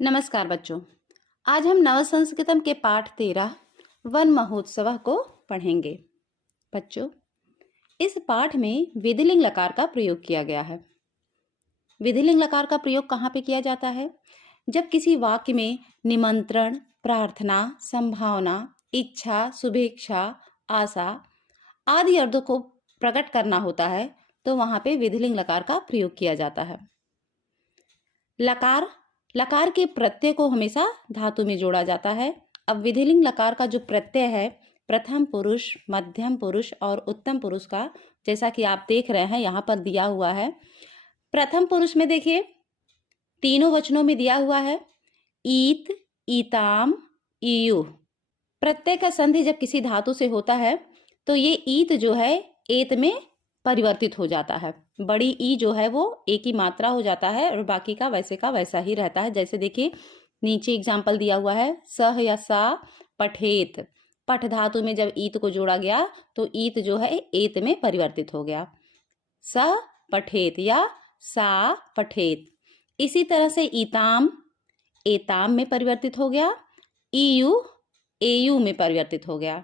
नमस्कार बच्चों। आज हम नव संस्कृतम के पाठ 13 वन महोत्सव को पढ़ेंगे। बच्चों, इस पाठ में विधिलिंग लकार का प्रयोग किया गया है। विधिलिंग लकार का प्रयोग कहाँ पे किया जाता है? जब किसी वाक्य में निमंत्रण, प्रार्थना, संभावना, इच्छा, शुभेच्छा, आशा आदि अर्थों को प्रकट करना होता है तो वहां पे विधिलिंग लकार का प्रयोग किया जाता है। लकार के प्रत्यय को हमेशा धातु में जोड़ा जाता है। अब विधिलिंग लकार का जो प्रत्यय है प्रथम पुरुष, मध्यम पुरुष और उत्तम पुरुष का, जैसा कि आप देख रहे हैं यहाँ पर दिया हुआ है। प्रथम पुरुष में देखिए तीनों वचनों में दिया हुआ है ईत, ईताम, ईयु। प्रत्यय का संधि जब किसी धातु से होता है तो ये ईत जो है एत में परिवर्तित हो जाता है। बड़ी ई जो है वो एक ही मात्रा हो जाता है और बाकी का वैसा ही रहता है। जैसे देखिए नीचे एग्जाम्पल दिया हुआ है सह या सा पठेत। पठ धातु में जब ईत को जोड़ा गया तो ईत जो है एत में परिवर्तित हो गया, स पठेत या सा पठेत। इसी तरह से ईताम एताम में परिवर्तित हो गया, ईयु एयु में परिवर्तित हो गया।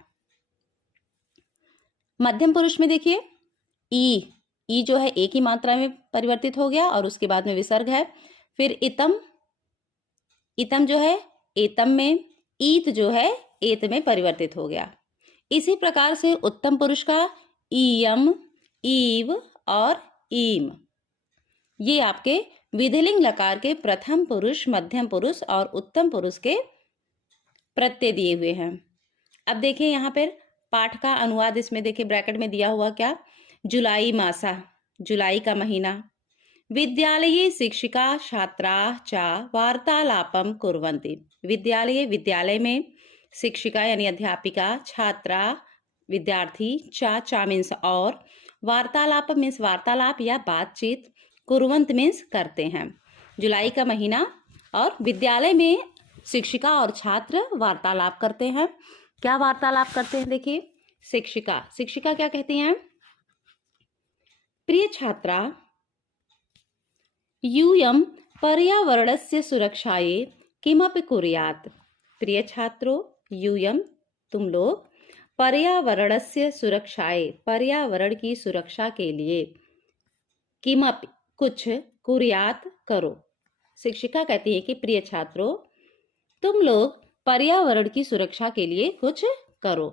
मध्यम पुरुष में देखिए ई जो है एक ही मात्रा में परिवर्तित हो गया और उसके बाद में विसर्ग है। फिर इतम जो है एतम में, ईत जो है एत में परिवर्तित हो गया। इसी प्रकार से उत्तम पुरुष का ईयम, ईव और ईम। ये आपके विधिलिंग लकार के प्रथम पुरुष, मध्यम पुरुष और उत्तम पुरुष के प्रत्यय दिए हुए हैं। अब देखिए यहाँ पर पाठ का अनुवाद, इसमें देखिए ब्रैकेट में दिया हुआ क्या, जुलाई मासा, जुलाई का महीना। विद्यालये शिक्षिका छात्रा चा वार्तालापम कुर्वन्ति। विद्यालय में, शिक्षिका यानी अध्यापिका, छात्रा विद्यार्थी, चा मीन्स और, वार्तालाप मीन्स वार्तालाप या बातचीत, कुर्वन्त मीन्स करते हैं। जुलाई का महीना और विद्यालय में शिक्षिका और छात्र वार्तालाप करते हैं। क्या वार्तालाप करते हैं? देखिए शिक्षिका क्या कहती हैं, प्रिय छात्रा यूयं पर्यावरणस्य सुरक्षायै किमपि कुर्यात्। प्रिय छात्रों, यूयं तुम लोग, पर्यावरणस्य सुरक्षायै पर्यावरण की सुरक्षा के लिए, किमपि कुछ, कुर्यात् करो। शिक्षिका कहती है कि प्रिय छात्रों तुम लोग पर्यावरण की सुरक्षा के लिए कुछ करो।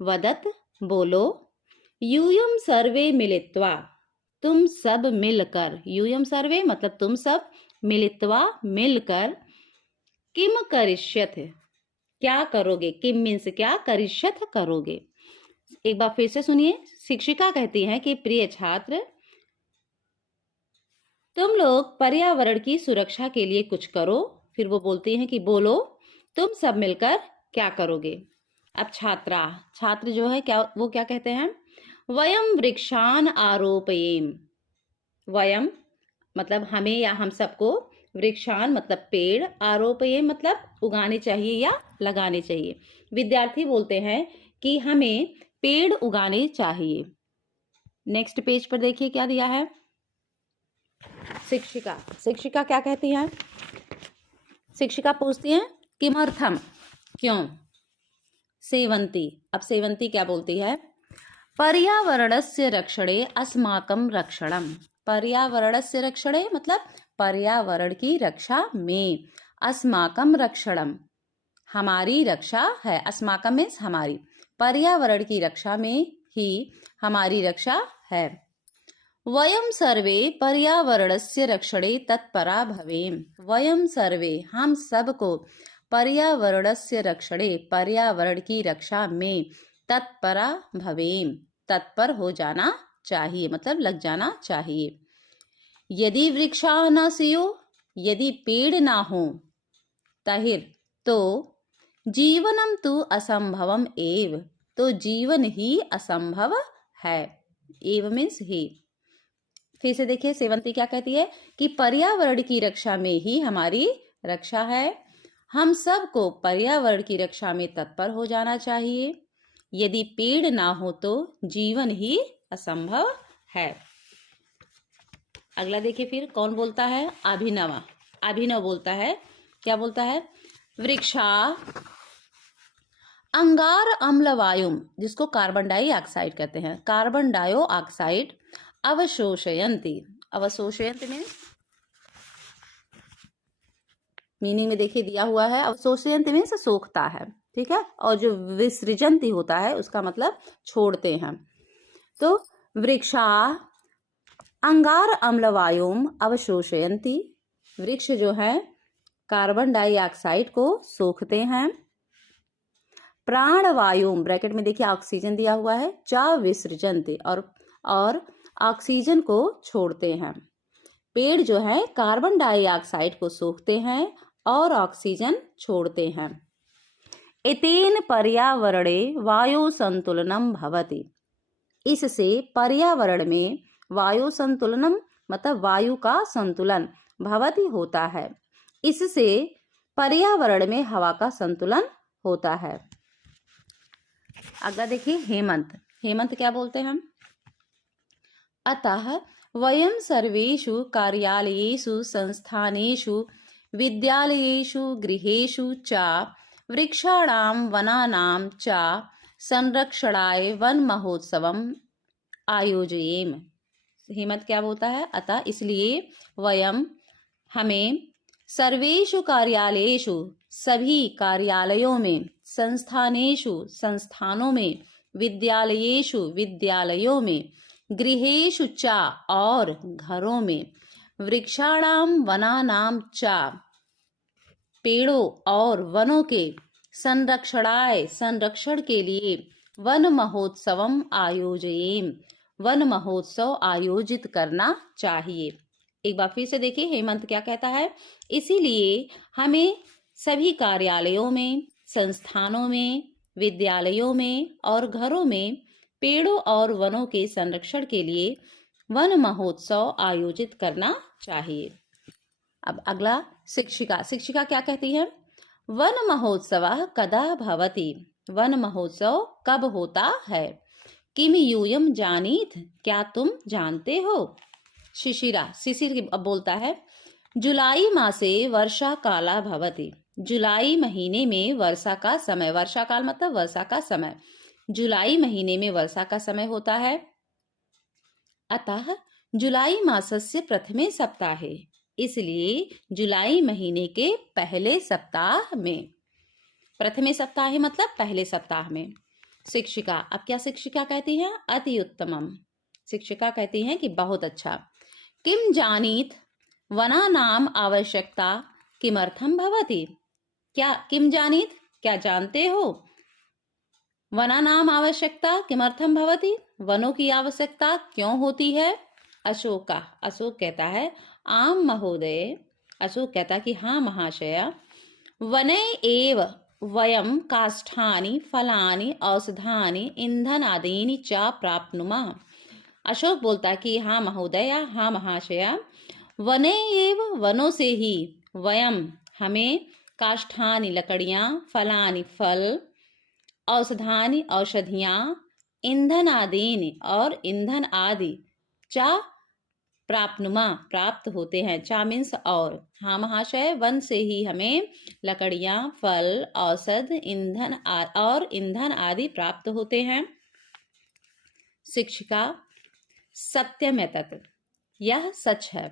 वदत बोलो, यूयं सर्वे मिलित्वा, तुम सब मिलकर, यूयं सर्वे मतलब तुम सब, मिलित्वा मिलकर, किम करिष्यथ क्या करोगे, किम मीन्स क्या, करिष्यथ करोगे। एक बार फिर से सुनिए, शिक्षिका कहती है कि प्रिय छात्र तुम लोग पर्यावरण की सुरक्षा के लिए कुछ करो। फिर वो बोलती हैं कि बोलो तुम सब मिलकर क्या करोगे। अब छात्र जो है क्या, वो क्या कहते हैं, वयम वृक्षान आरोपयेम। वयम मतलब हमें या हम सबको, वृक्षान मतलब पेड़, आरोपयेम मतलब उगाने चाहिए या लगाने चाहिए। विद्यार्थी बोलते हैं कि हमें पेड़ उगाने चाहिए। नेक्स्ट पेज पर देखिए क्या दिया है, शिक्षिका क्या कहती हैं, शिक्षिका पूछती हैं किमर्थम, क्यों। सेवंती, अब सेवंती क्या बोलती है, पर्यावरणस्य रक्षणे अस्माकं रक्षणम। पर्यावरणस्य रक्षणे मतलब पर्यावरण की रक्षा में, अस्माकं रक्षणम हमारी रक्षा है, अस्माकं मीन्स हमारी, पर्यावरण की रक्षा में ही हमारी रक्षा है। वयम सर्वे पर्यावरणस्य रक्षणे तत्परा भवेम। वयम सर्वे हम सबको पर्यावरणस्य रक्षणे पर्यावरण की रक्षा में तत्परा भवेम तत्पर हो जाना चाहिए, मतलब लग जाना चाहिए। यदि वृक्षा न स्युः, यदि पेड़ ना हो, तहिर तो जीवनम तु असंभवम एव, तो जीवन ही असंभव है। एव मीन्स ही। फिर से देखिए सेवंती क्या कहती है कि पर्यावरण की रक्षा में ही हमारी रक्षा है, हम सबको पर्यावरण की रक्षा में तत्पर हो जाना चाहिए। यदि पेड़ ना हो तो जीवन ही असंभव है। अगला देखिए फिर कौन बोलता है, अभिनव बोलता है क्या बोलता है? वृक्षा अंगार अम्ल वायुम, जिसको कार्बन डाइऑक्साइड कहते हैं, कार्बन डाइऑक्साइड अवशोषयन्ति। अवशोषयन्ति मीनिंग में देखिए दिया हुआ है, अवशोषयन्ति मीन्स सोखता है, ठीक है। और जो विसृजन्ति होता है उसका मतलब छोड़ते हैं। तो वृक्षा अंगार अम्ल वायुम अवशोषयन्ति, वृक्ष जो है कार्बन डाइऑक्साइड को सोखते हैं। प्राणवायुम, ब्रैकेट में देखिए ऑक्सीजन दिया हुआ है, चा विसर्जन्ति, और ऑक्सीजन को छोड़ते हैं। पेड़ जो है कार्बन डाइऑक्साइड को सोखते हैं और ऑक्सीजन छोड़ते हैं। एतेन पर्यावरणे वायु संतुलनम भवति, इससे पर्यावरण में वायु संतुलनम मतलब वायु का संतुलन, भवति होता है, इससे पर्यावरण में हवा का संतुलन होता है। अगला देखिए हेमंत। हेमंत क्या बोलते हैं हम? अतः वयं सर्वेषु कार्यालयेषु संस्थानेषु विद्यालयेषु गृहेषु च वृक्षाणां वनानां च संरक्षणाय वन महोत्सवम् आयोजयेम। हेमंत क्या बोलता है? अतः इसलिए वयम हमें सर्वेषु कार्यालयेषु सभी कार्यालयों में, संस्थानेषु संस्थानों में, विद्यालयेषु विद्यालयों में, गृहेषु च और घरों में, वृक्षाणाम वनानाम च पेड़ों और वनों के, संरक्षणाय संरक्षण के लिए, वन महोत्सवम आयोजयेम वन महोत्सव आयोजित करना चाहिए। एक बार फिर से देखिए हेमंत क्या कहता है? इसीलिए हमें सभी कार्यालयों में, संस्थानों में, विद्यालयों में और घरों में पेड़ों और वनों के संरक्षण के लिए वन महोत्सव आयोजित करना चाहिए। अब अगला शिक्षिका। शिक्षिका क्या कहती है? वन महोत्सवः कदा भवति, वन महोत्सव कब होता है? किम यूयम जानीत, क्या तुम जानते हो? शिशिरा, शिशिर बोलता है जुलाई मासे वर्षा काला भवति, जुलाई महीने में वर्षा का समय, वर्षा काल मतलब वर्षा का समय, जुलाई महीने में वर्षा का समय होता है। अतः जुलाई मासस्य प्रथमे सप्ताहे, इसलिए जुलाई महीने के पहले सप्ताह में, प्रथमे सप्ताह मतलब पहले सप्ताह में। शिक्षिका, अब क्या शिक्षिका कहती है? अति उत्तमम, शिक्षिका कहती हैं कि बहुत अच्छा। किम जानीत वनानाम आवश्यकता किमर्थम भवति, क्या किम जानीत क्या जानते हो? वनानाम आवश्यकता किमर्थम भवति, वनों की आवश्यकता क्यों होती है? अशोका, अशोक कहता है आम महोदय, अशोक कहता कि हाँ महाशय, वने एव वयम काष्ठानि फलानि औषधानि ईंधन आदीनि च प्राप्नुमः। अशोक बोलता कि हाँ महोदय, हाँ महाशय, वने एव वनों से ही, वयम हमें, काष्ठानि लकड़ियाँ, फलानि फल, औषधानि औषधियाँ, ईंधन आदीनि और ईंधन आदि, चा प्राप्नुमा प्राप्त होते हैं, चा मीन्स और, हाँ महाशय, वन से ही हमें लकड़ियाँ, फल, औषध, ईंधन और ईंधन आदि प्राप्त होते हैं। शिक्षिका, सत्यम एतत्, यह सच है।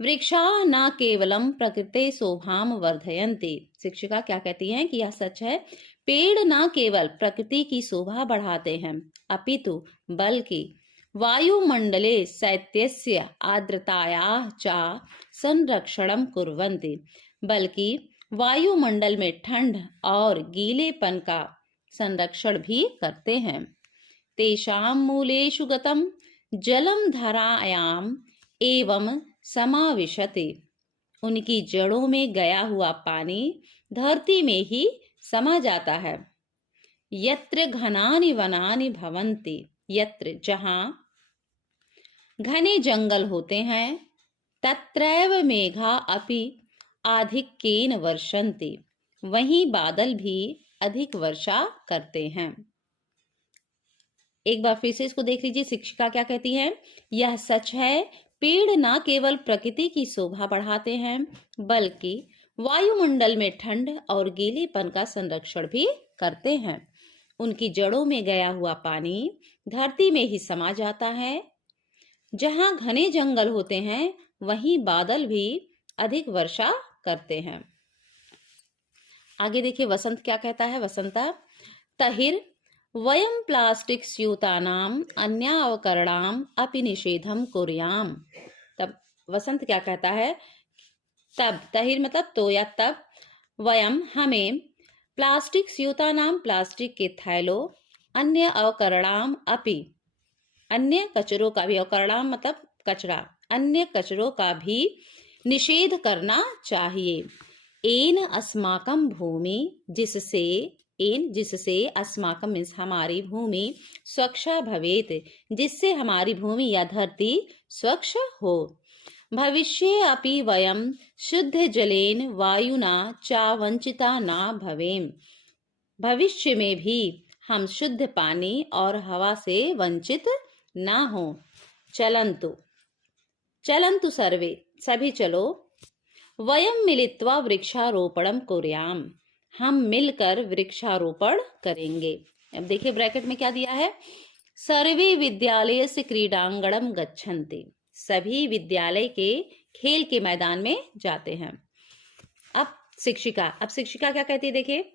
वृक्षा न केवलम प्रकृति शोभाम वर्धयन्ति, शिक्षिका क्या कहती हैं कि यह सच है, पेड़ न केवल प्रकृति की शोभा बढ़ाते हैं, अपितु बल्कि वायुमंडले शैत्यस्य आर्द्रतायाः च संरक्षणं कुर्वन्ति, बल्कि वायुमंडल में ठंड और गीलेपन का संरक्षण भी करते हैं। तेषां मूलेषु गतं जलम धरायाम एवं समाविशति, उनकी जड़ों में गया हुआ पानी धरती में ही समा जाता है। यत्र घनानि वनानि भवन्ति, यत्र जहाँ घने जंगल होते हैं, तत्रैव मेघा अपि आधिक्येन वर्षन्ति, वहीं बादल भी अधिक वर्षा करते हैं। एक बार फिर से इसको देख लीजिए, शिक्षिका क्या कहती है? यह सच है, पेड़ न केवल प्रकृति की शोभा बढ़ाते हैं, बल्कि वायुमंडल में ठंड और गीलेपन का संरक्षण भी करते हैं। उनकी जड़ों में गया हुआ पानी धरती में ही समा जाता है। जहां घने जंगल होते हैं वहीं बादल भी अधिक वर्षा करते हैं। आगे देखिए वसंत क्या कहता है। वसंता तहिर वयम प्लास्टिक स्यूतानाम अन्यावकरणाम अपि निषेधम कुर्याम। तब वसंत क्या कहता है, तब तहिर मतलब तो या तब, वयम हमें, प्लास्टिक स्यूतानाम प्लास्टिक के थैलों, अन्य अवकरणाम अपि अन्य कचरों का भी, अवकरणाम मतलब कचरा, अन्य कचरों का भी निषेध करना चाहिए। एन अस्माकम भूमि, जिससे अस्माकम मीन्स हमारी भूमि, स्वच्छा भवेत, जिससे हमारी भूमि या धरती स्वच्छ हो। भविष्ये अपि वयम शुद्ध जलेन वायुना च वंचिता न भवेम, भविष्य में भी हम शुद्ध पानी और हवा से वंचित न हो। चलन्तु सर्वे, सभी चलो, वयम मिलित्वा वृक्षारोपणम कुर्याम, हम मिलकर वृक्षारोपण करेंगे। अब देखिए ब्रैकेट में क्या दिया है, सर्वे विद्यालय से क्रीडांगणम गच्छन्ति, सभी विद्यालय के खेल के मैदान में जाते हैं। अब शिक्षिका क्या कहती है, देखिए,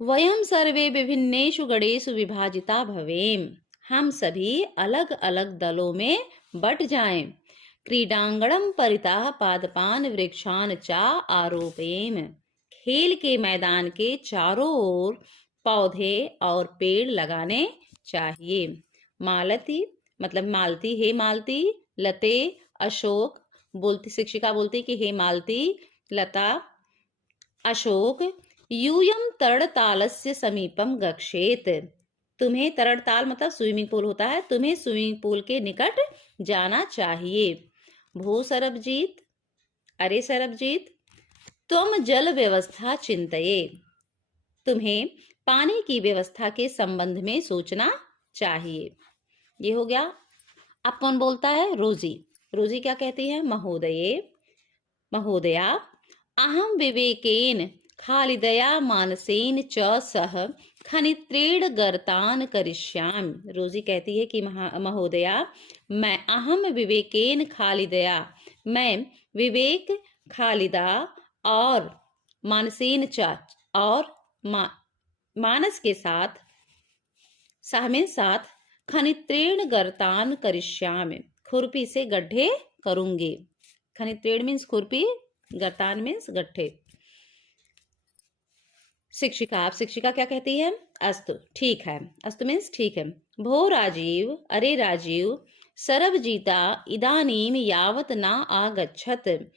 वयम सर्वे विभिन्नेषु गणेषु विभाजिता भवेम, हम सभी अलग अलग दलों में बट जाएं। क्रीडांगणम परितः पादपान वृक्षान चा आरोपेम, खेल के मैदान के चारों ओर पौधे और पेड़ लगाने चाहिए। मालती मतलब मालती, हे मालती, लते, अशोक, बोलती शिक्षिका बोलती कि हे मालती, लता, अशोक, यूयम तरणतालस्य समीपम गच्छेत, तुम्हें तरणताल मतलब स्विमिंग पूल होता है, तुम्हें स्विमिंग पूल के निकट जाना चाहिए। भू सरबजीत, अरे सरबजीत, तुम जल व्यवस्था चिंतये, तुम्हें पानी की व्यवस्था के संबंध में सोचना चाहिए। ये हो गया। अब कौन बोलता है, रोजी। रोजी क्या कहती है, महोदया अहम विवेकेन खालिदया मानसेन च सह खनित्रेण गर्तान करिष्यामि। रोजी कहती है कि महोदया, मैं अहम विवेकेन खालिदया, मैं विवेक, खालिदा और मानसेन च और मानस के साथ, सह में साथ, खनित्रेण गर्तान करिष्यामि, खुरपी से गड्ढे करूंगी। खनित्रेण मीन्स खुरपी, गर्तान मीन्स गड्ढे। शिक्षिका क्या कहती है, अस्तु ठीक है, अस्तु मीन्स ठीक है। भो राजीव, अरे राजीव, सरबजीता इदानीम यावत न आगच्छत।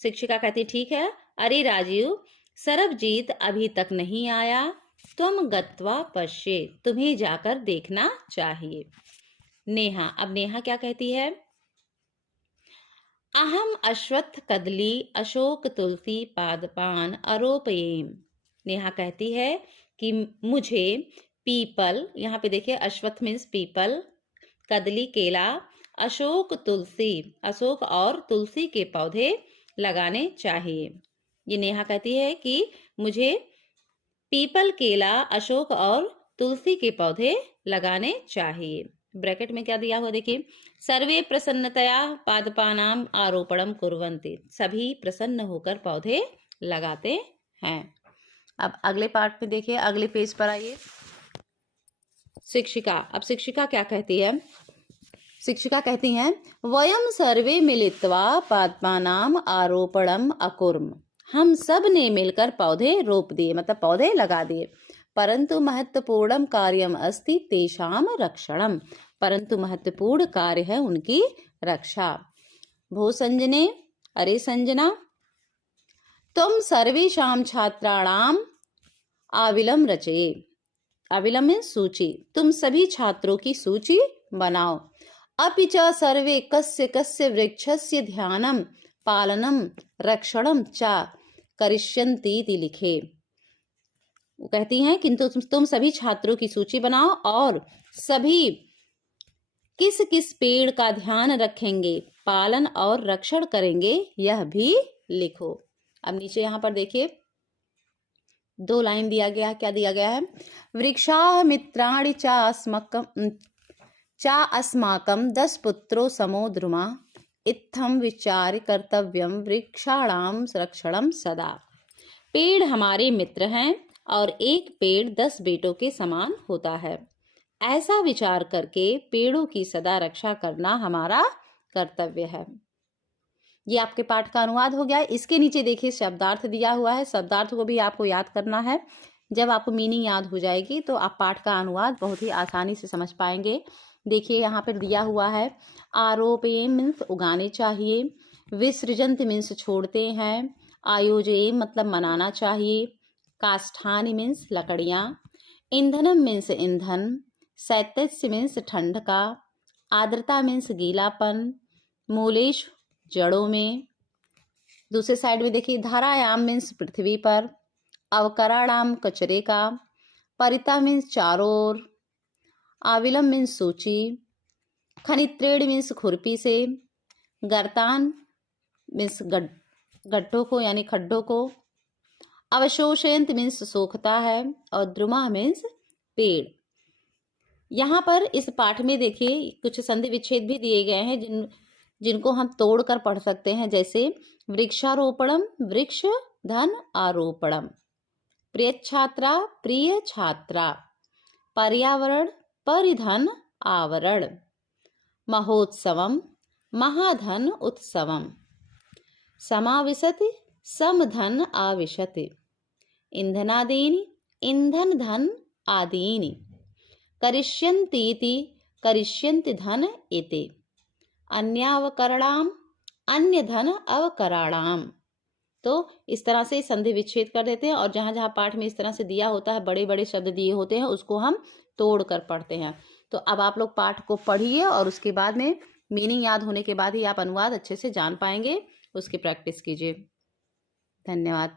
शिक्षिका कहती ठीक है, अरे राजीव, सरबजीत अभी तक नहीं आया, तुम गत्वा पश्ये, तुम्हें जाकर देखना चाहिए। नेहा, अब नेहा क्या कहती है, अहम अश्वत्थ कदली अशोक तुलसी पादपान आरोपयेम। नेहा कहती है कि मुझे पीपल, यहाँ पे देखिए अश्वत्थ मीन्स पीपल, कदली केला, अशोक तुलसी, अशोक और तुलसी के पौधे लगाने चाहिए। ये नेहा कहती है कि मुझे पीपल, केला, अशोक और तुलसी के पौधे लगाने चाहिए। ब्रैकेट में क्या दिया हुआ देखिए, सर्वे प्रसन्नतया पादपानाम आरोपणम कुर्वन्ति, सभी प्रसन्न होकर पौधे लगाते हैं। अब अगले पार्ट में देखिए, अगले पेज पर आइए। अब शिक्षिका क्या कहती है, शिक्षिका कहती हैं, वयम सर्वे मिलित्वा पादपानाम आरोपणम अकुर्म, हम सब ने मिलकर पौधे रोप दिए, मतलब पौधे लगा दिए। परंतु महत्वपूर्ण कार्यम अस्ति तेषाम रक्षणम, परंतु महत्वपूर्ण कार्य है उनकी रक्षा। भो संजने, अरे संजना, तुम सर्वेषां छात्राणाम आविलम रचये, आविलम में सूची, तुम सभी छात्रों की सूची बनाओ। अपि च सर्वे कस्य कस्य वृक्षस्य ध्यानम पालनम रक्षणम च करिष्यन्ति लिखे। वो कहती हैं किंतु तुम सभी छात्रों की सूची बनाओ और सभी किस किस पेड़ का ध्यान रखेंगे, पालन और रक्षण करेंगे, यह भी लिखो। अब नीचे यहाँ पर देखिए 2 लाइन दिया गया, क्या दिया गया है, वृक्षाः मित्राणि चा अस्माकं 10 पुत्रो समो द्रुमा इत्थं विचार्य कर्तव्यम वृक्षाणां रक्षणं सदा। पेड़ हमारे मित्र हैं और एक पेड़ 10 बेटों के समान होता है। ऐसा विचार करके पेड़ों की सदा रक्षा करना हमारा कर्तव्य है। ये आपके पाठ का अनुवाद हो गया है। इसके नीचे देखिए शब्दार्थ दिया हुआ है, शब्दार्थ को भी आपको याद करना है। जब आपको मीनिंग याद हो जाएगी तो आप पाठ का अनुवाद बहुत ही आसानी से समझ पाएंगे। देखिए यहाँ पर दिया हुआ है, आरोपे मीन्स उगाने चाहिए, विसृजंत मीन्स छोड़ते हैं, आयोजय मतलब मनाना चाहिए, काष्ठानि मीन्स लकड़ियाँ, ईंधनम मीन्स ईंधन, शैत्यस्य मीन्स ठंड का, आर्द्रता मीन्स गीलापन, मूलेश जड़ों में। दूसरे साइड में देखिए धारायाम मीन्स पृथ्वी पर, अवकराणाम कचरे का, परिता मीन्स चारों ओर, आविलम मीन्स सूची, खनित्रेण मीन्स खुरपी से, गर्तान मीन्स गड्ढों को यानी खड्डों को, अवशोषयंत मीन्स सोखता है, और द्रुमा मीन्स पेड़। यहाँ पर इस पाठ में देखिए कुछ संधि विच्छेद भी दिए गए हैं जिनको हम तोड़कर पढ़ सकते हैं। जैसे वृक्षारोपणम वृक्ष धन आरोपणम, प्रिय छात्रा, पर्यावरण परिधन आवरण, महोत्सवम महाधन उत्सवम, समाविशति समधन आविशति, ईंधनादीनि ईंधन धन आदीनि, करिष्यन्तीति करिष्यन्ति धन इति, अन्यावकरणाम अन्य धन अवकराणाम। तो इस तरह से संधि विच्छेद कर देते हैं और जहाँ जहाँ पाठ में इस तरह से दिया होता है, बड़े बड़े शब्द दिए होते हैं, उसको हम तोड़ कर पढ़ते हैं। तो अब आप लोग पाठ को पढ़िए और उसके बाद में मीनिंग याद होने के बाद ही आप अनुवाद अच्छे से जान पाएंगे। उसकी प्रैक्टिस कीजिए। धन्यवाद।